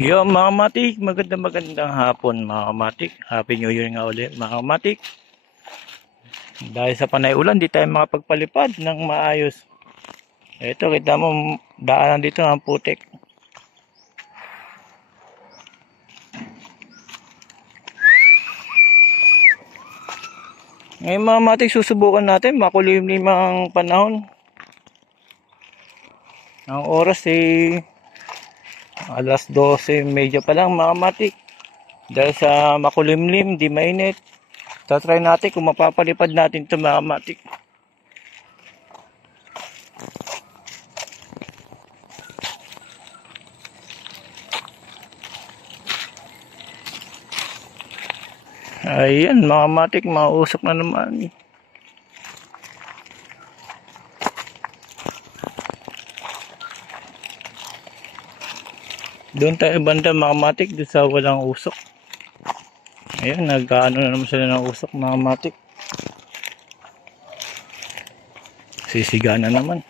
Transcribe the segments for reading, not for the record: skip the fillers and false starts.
Yo mga kamatik, magandang hapon mga kamatik. Happy New Year nga ulit mga kamatik. Dahil sa panay ulan, di tayo makapagpalipad ng maayos. Ito, kita mo, daanan dito ang putik. Ngayon mga kamatik, susubukan natin makulimlim ang panahon. Ang oras alas 12:30 pa lang mga kamatik. Dahil sa makulimlim, di mainit. Tatry natin kung mapapalipad natin ito mga kamatik. Ayan mga kamatik, mausap na naman. Doon tayo banda mga kamatik, doon sa walang usok. Ayan, nagkaano na naman sila ng usok mga kamatik. Sisiga na naman.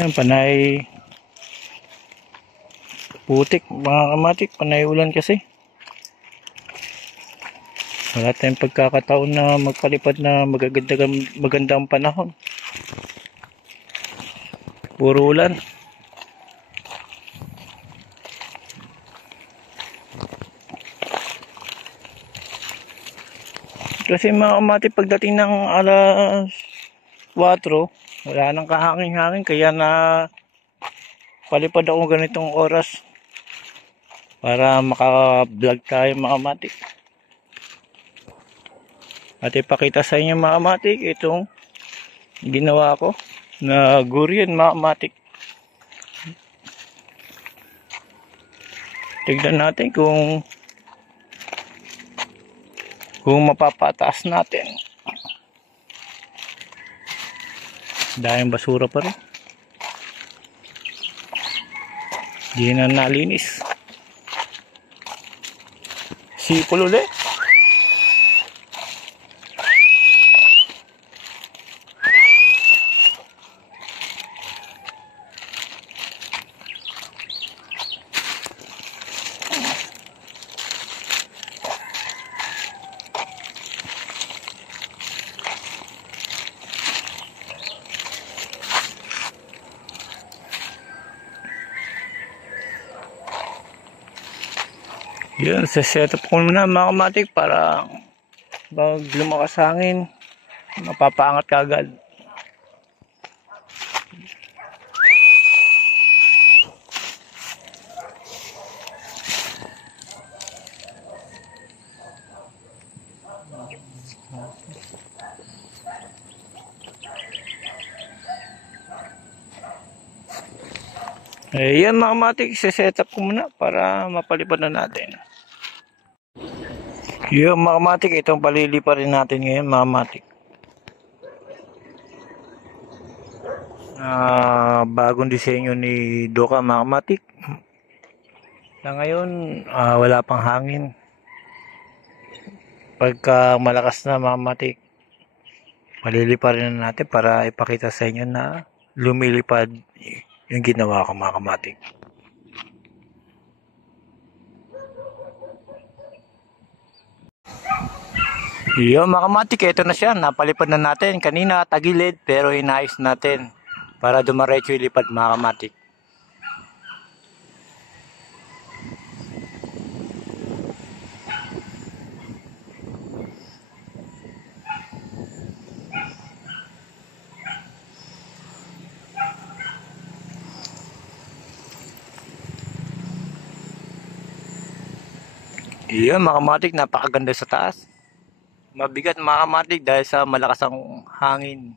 Ayan, panay putik mga kamatik, panay ulan kasi. Wala tayong pagkakataon na magpalipad na magandang panahon. Puro ulan. Kasi mga kamatik, pagdating ng alas 4, wala nang kahangin-hangin, kaya na palipad ako ganitong oras para maka-vlog tayo mga kamatik. At ipakita sa inyo mga kamatik itong ginawa ko na gurian mga kamatik. Tignan natin kung mapapataas natin. Dahil basura pa rin. Di na nalinis. Sipol ulit. Yun, set up ko muna mga kamatik para pag lumakas hangin, mapapaangat ka agad. Yan mga kamatik, set up ko muna para mapalipad na natin. Yung mga kamatik, itong palilipa rin natin ngayon mga kamatik. Bagong disenyo ni Doka mga kamatik. Na ngayon, wala pang hangin. Pagka malakas na mga kamatik, palilipa rin natin para ipakita sa inyo na lumilipad yung ginawa ko mga kamatik. Yo mga kamatik, ito na siya. Napalipad na natin. Kanina tagilid pero inayos natin para dumaretso ilipad mga kamatik. Yun mga kamatik, napakaganda sa taas. Mabigat mga kamatik dahil sa malakas ang hangin.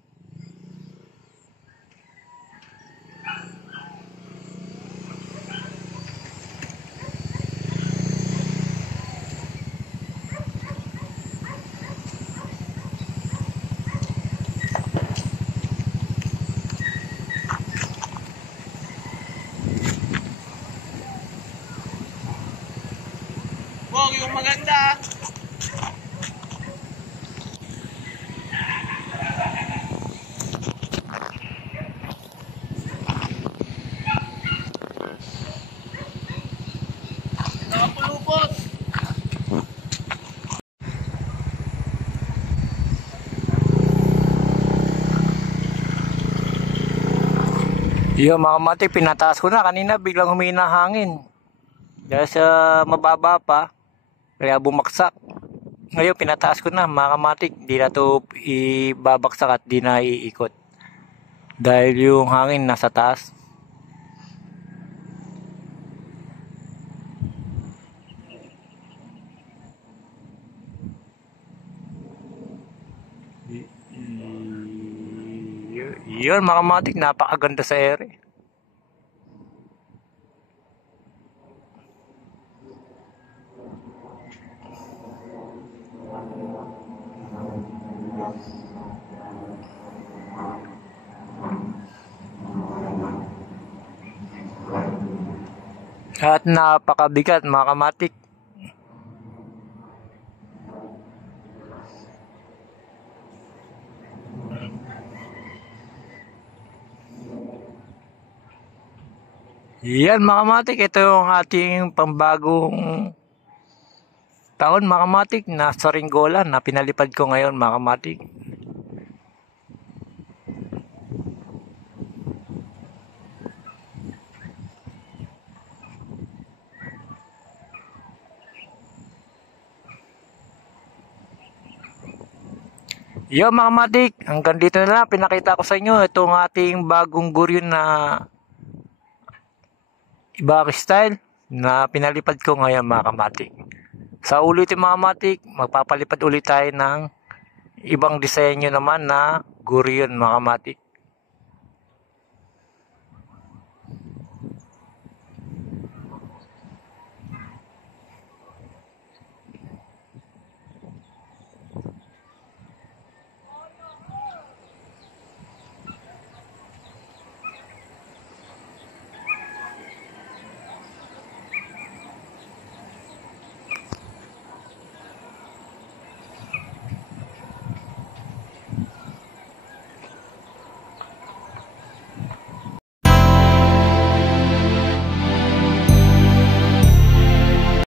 Wow, yung maganda. Yung mga kamatik, pinataas ko na. Kanina biglang humina hangin. Dahil sa mababa pa, kaya bumagsak. Ngayon pinataas ko na mga kamatik. Di na to ibabaksak at di na iikot. Dahil yung hangin nasa taas. Yun mga kamatik, napakaganda sa ere. At napakabigat mga kamatik. Yan mga kamatik, ito yung ating pambagong taon mga kamatik na saringgola na pinalipad ko ngayon mga kamatik. Yo mga kamatik, hanggang dito na lang pinakita ko sa inyo itong ating bagong guryon na ibang style na pinalipad ko ngayon mga kamatik. Sa ulitin mga kamatik, magpapalipad ulit tayo ng ibang disenyo naman na guryon mga kamatik.